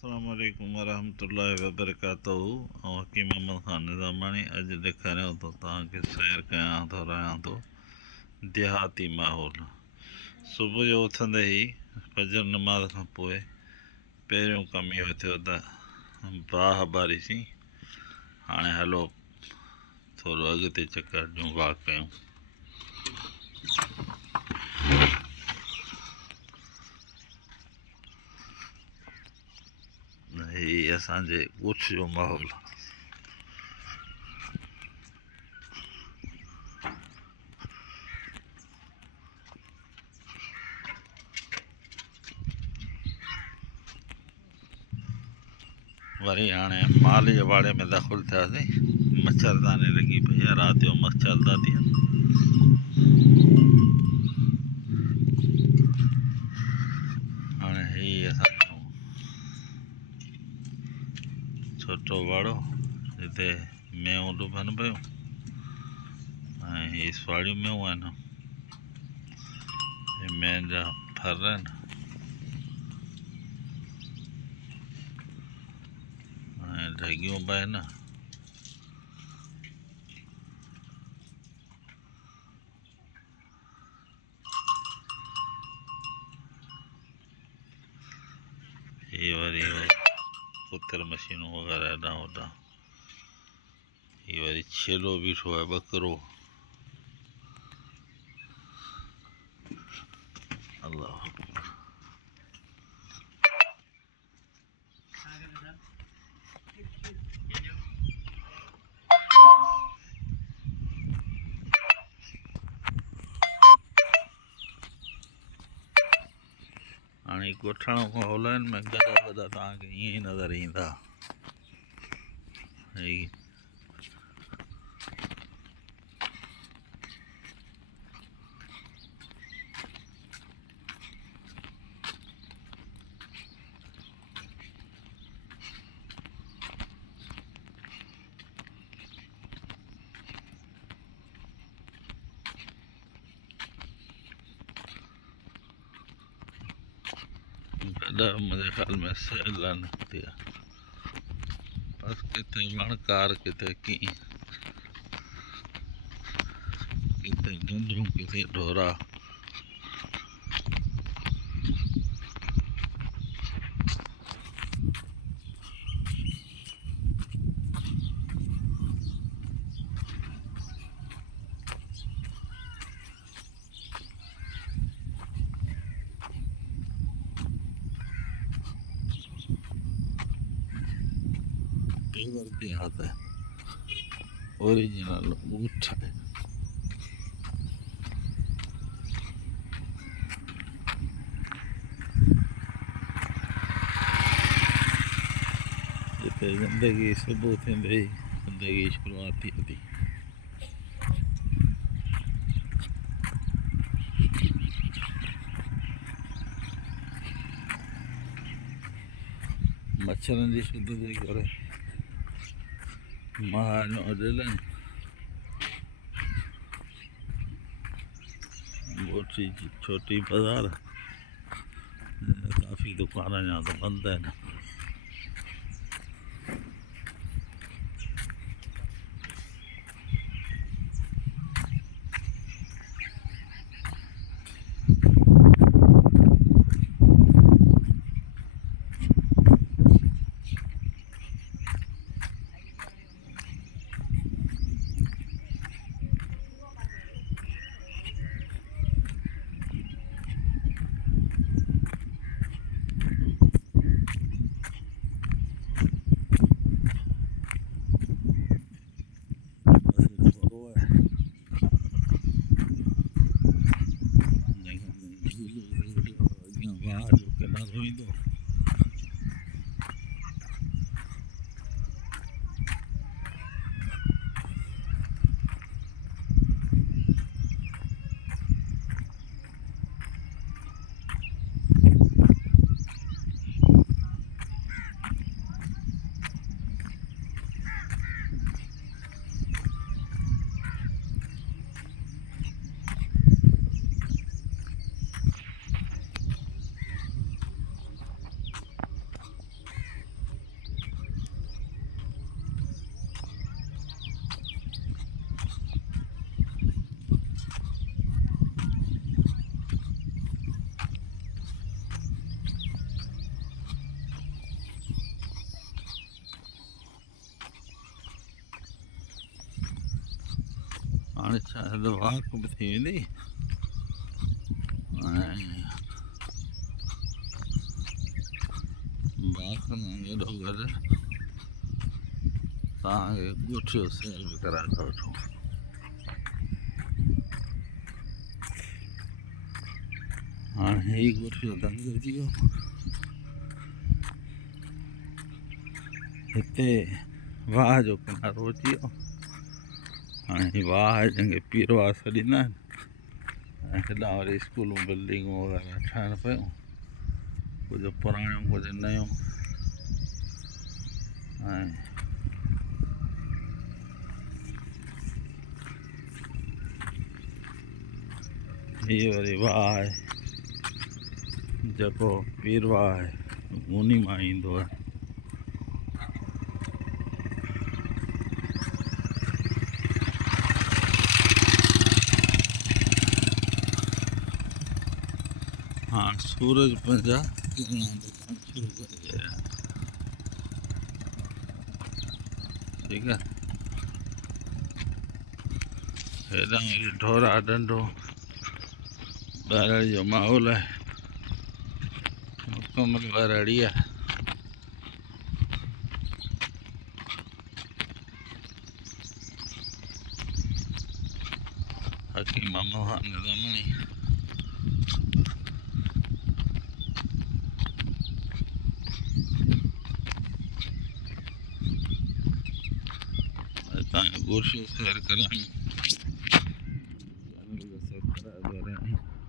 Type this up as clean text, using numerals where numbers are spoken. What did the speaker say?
अस्सलामुअलैकुम वरहमतुल्लाहि वबरकातुहू। हकीम अहमद ख़ान निज़ामानी अॼु ॾेखारियां थो तव्हांखे सैर कयां थो रहियां थो देहाती माहौल। सुबुह जो उथंदे ई फजर नमाज़ खां पोइ पहिरियों कमु इहो थियो त बाह बारीसीं। हाणे हलो थोरो अॻिते चकर ॾियूं, वॉक कयूं। हीउ असांजे ॻोठ जो माहौल। वरी हाणे माल जे वाड़े में दाख़िल थियासीं। मच्छरदानी लॻी पई आहे, राति जो मच्छर था थियनि। हाणे हीउ असांजो छोटो वाड़ो, हिते मेंहूं डुबनि पियूं ऐं हीअ सुवाड़ियूं मेंहूं आहिनि। हे मेंहं जा फर आहिनि ऐं ढगियूं बि आहिनि। हीअ वरी कुतर मशीनूं वग़ैरह हेॾां होॾां। हीअ वरी छेलो बीठो आहे, ॿकरो। अलाह हाणे ॻोठाणो माहौल आहिनि में गॾा वॾा तव्हांखे ईअं ई नज़र ईंदा। गॾा मुंहिंजे ख़्याल में सेल निकिती आहे, बसि किथे वणकार, किथे कीअं, किथे गंजूं, किथे ढोरा। पेवर देहात है, ओरिजिनल ऊँट है। जिते ज़िंदगी सुबुह थींदे ई ज़िंदगी शुरूआत थिए थी। मच्छरनि जी शुद्ध जे करे महानो अॾियल बोटी जी छोटी बाज़ार, काफ़ी दुकान अञा त बंदि आहिनि। हाणे शायदि वाक बि थी वेंदी ऐं वाक सां गॾो गॾु तव्हांखे ॻोठ जो सैर बि कराए था वठूं। हाणे हीउ ॻोठ जो दंग अची वियो। हिते वाह जो किनारो अची वियो। हाणे हीउ वाह आहे जंहिंखे पीरवा सॾींदा आहिनि ऐं हेॾां वरी स्कूलूं बिल्डिंगूं वग़ैरह ठहनि पियूं, कुझु पुराणियूं कुझु नयूं। ऐं हीअ वरी वाह आहे जेको पीरवा आहे उन मां ईंदो आहे। हाँ सूरज पंहिंजा किरणा ॾिसणु शुरू करे छॾिया। ठीकु आहे, हेॾां वरी ढोरा डंडो ॿाहिरि जो माहौल आहे, मुकमल ॿाहिरि आहे। हकीम मोहन रमणी तव्हांखे ॻोठ जो सैर करायूं। चैनल खे सब्सक्राइब करें।